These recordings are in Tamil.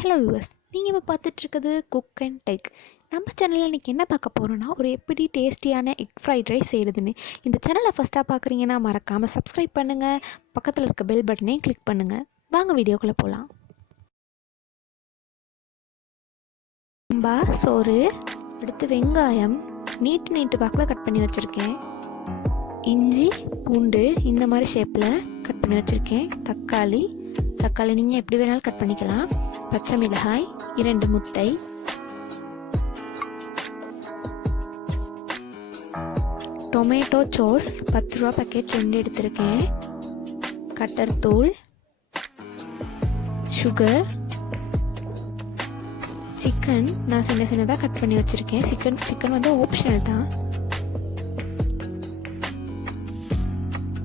ஹலோ யூஎஸ், நீங்கள் இப்போ பார்த்துட்ருக்குது குக் அண்ட் டெக். நம்ம சேனலில் இன்றைக்கி என்ன பார்க்க போகிறோன்னா, ஒரு எப்படி டேஸ்டியான எக் ஃப்ரைட் ரைஸ் செய்கிறதுன்னு. இந்த சேனலை ஃபஸ்ட்டாக பார்க்குறீங்கன்னா மறக்காமல் சப்ஸ்கிரைப் பண்ணுங்கள், பக்கத்தில் இருக்க பெல் பட்டனையும் கிளிக் பண்ணுங்கள். வாங்க வீடியோக்குள்ளே போகலாம். சம்பா சோறு, அடுத்து வெங்காயம் நீட்டு வாக்கில் கட் பண்ணி வச்சுருக்கேன். இஞ்சி பூண்டு இந்த மாதிரி ஷேப்பில் கட் பண்ணி வச்சுருக்கேன். தக்காளி நீங்கள் எப்படி வேணாலும் கட் பண்ணிக்கலாம். பச்சை மிளகாய், 2 முட்டை, டொமேட்டோ சாஸ் 10 ரூபா பேக்கெட் 2 எடுத்திருக்கேன். கட்டர் தூள், சுகர், சிக்கன் நான் சின்னதாக கட் பண்ணி வச்சுருக்கேன். சிக்கன் வந்து ஆப்ஷனல் தான்.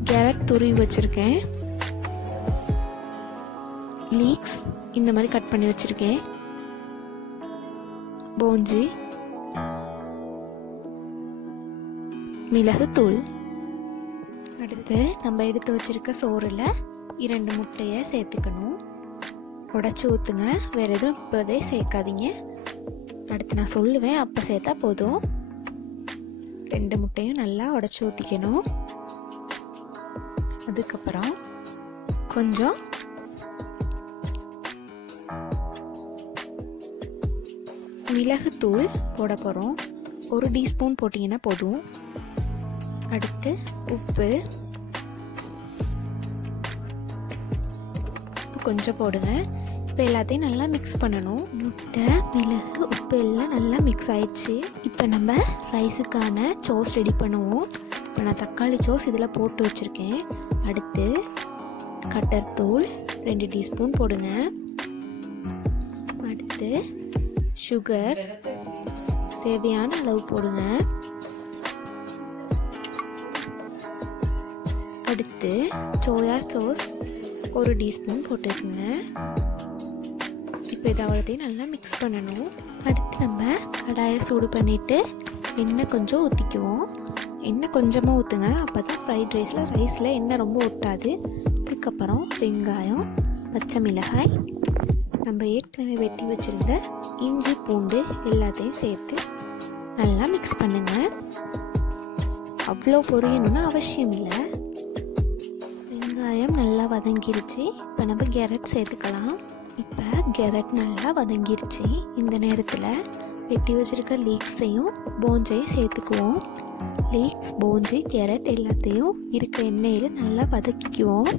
கேரட் துருவி வச்சுருக்கேன். லீக்ஸ் இந்த மாதிரி கட் பண்ணி வச்சுருக்கேன். போஞ்சி, மிளகுத்தூள். அடுத்து நம்ம எடுத்து வச்சுருக்க சோறில் 2 முட்டையை சேர்த்துக்கணும். உடச்சி ஊற்றுங்க, வேறு எதுவும் இப்போதே சேர்க்காதீங்க. அடுத்து நான் சொல்லுவேன், அப்போ சேர்த்தா போதும். 2 முட்டையும் நல்லா உடச்சி ஊற்றிக்கணும். அதுக்கப்புறம் கொஞ்சம் மிளகுத்தூள் போட போகிறோம். 1 டீஸ்பூன் போட்டிங்கன்னா போதும். அடுத்து உப்பு கொஞ்சம் போடுங்க. இப்போ எல்லாத்தையும் நல்லா மிக்ஸ் பண்ணணும். முட்டை, மிளகு, உப்பு எல்லாம் நல்லா மிக்ஸ் ஆயிடுச்சு. இப்போ நம்ம ரைஸுக்கான சோஸ் ரெடி பண்ணுவோம். இப்போ நான் தக்காளி சோஸ் இதில் போட்டு வச்சுருக்கேன். அடுத்து கட்டர் தூள் 2 டீஸ்பூன் போடுங்க. அடுத்து சுகர் தேவையான அளவு போடுங்க. அடுத்து சோயா சாஸ் 1 டீஸ்பூன் போட்டுக்கோங்க. இப்போ இதை அவ்வளோத்தையும் நல்லா மிக்ஸ் பண்ணணும். அடுத்து நம்ம கடாயை சூடு பண்ணிவிட்டு எண்ணெய் கொஞ்சம் ஊற்றிக்குவோம். எண்ணெய் கொஞ்சமாக ஊற்றுங்க, அப்போ தான் ஃப்ரைட் ரைஸில் எண்ணெய் ரொம்ப ஒட்டாது. அதுக்கப்புறம் வெங்காயம், பச்சை மிளகாய், நம்ம ஏற்கனவே வெட்டி வச்சுருந்த இஞ்சி பூண்டு எல்லாத்தையும் சேர்த்து நல்லா மிக்ஸ் பண்ணுங்கள். அவ்வளோ பொரியணும்னு அவசியம் இல்லை. வெங்காயம் நல்லா வதங்கிருச்சு. இப்போ நம்ம கேரட் சேர்த்துக்கலாம். இப்போ கேரட் நல்லா வதங்கிருச்சு. இந்த நேரத்தில் வெட்டி வச்சுருக்க லீக்ஸையும் போஞ்சையும் சேர்த்துக்குவோம். லீக்ஸ், போஞ்சி, கேரட் எல்லாத்தையும் இருக்க எண்ணெயில் நல்லா வதக்கிக்குவோம்.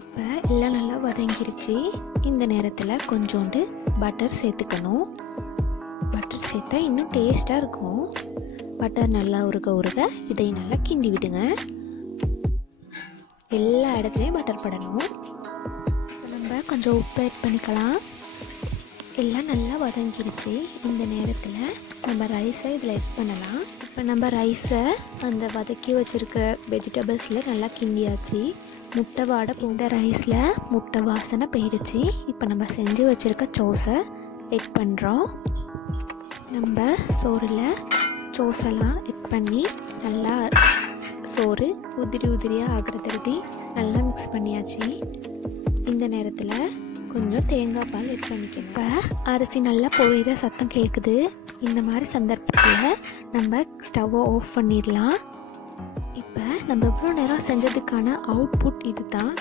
இப்போ எல்லாம் நல்லா வதங்கிருச்சு. இந்த நேரத்தில் கொஞ்சோண்டு பட்டர் சேர்த்துக்கணும். பட்டர் சேர்த்தா இன்னும் டேஸ்ட்டாக இருக்கும். பட்டர் நல்லா உருக இதை நல்லா கிண்டி விடுங்க. எல்லா இடத்துலையும் பட்டர் படணும். நம்ம கொஞ்சம் உப்பு ஆட் பண்ணிக்கலாம். எல்லாம் நல்லா வதங்கிருச்சு. இந்த நேரத்தில் நம்ம ரைஸை இதில் ஆட் பண்ணலாம். இப்போ நம்ம ரைஸை அந்த வதக்கி வச்சுருக்க வெஜிடபிள்ஸில் நல்லா கிண்டியாச்சு. முட்டை வாடை இந்த ரைஸில் முட்டை வாசனை போயிடுச்சு. இப்போ நம்ம செஞ்சு வச்சுருக்க சோஸை ஆட் பண்ணுறோம். நம்ம சோறில் சோஸெல்லாம் ஆட் பண்ணி நல்லா சோறு உதிரியாக ஆகிறதுக்கு நல்லா மிக்ஸ் பண்ணியாச்சு. இந்த நேரத்தில் கொஞ்சம் தேங்காய் பால் ஆட் பண்ணிக்கணும். இப்போ அரிசி நல்லா பொரியிற சத்தம் கேட்குது. இந்த மாதிரி சந்தர்ப்பத்தில் நம்ம ஸ்டவ்வை ஆஃப் பண்ணிடலாம். இப்போ நம்ம இவ்வளோ நேரம் செஞ்சதுக்கான அவுட்புட் இது தான்,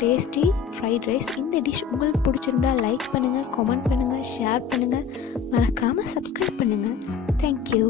டேஸ்டி ஃப்ரைட் ரைஸ். இந்த டிஷ் உங்களுக்கு பிடிச்சிருந்தா லைக் பண்ணுங்கள், கமெண்ட் பண்ணுங்கள், ஷேர் பண்ணுங்கள், மறக்காமல் சப்ஸ்கிரைப் பண்ணுங்கள். தேங்க்யூ.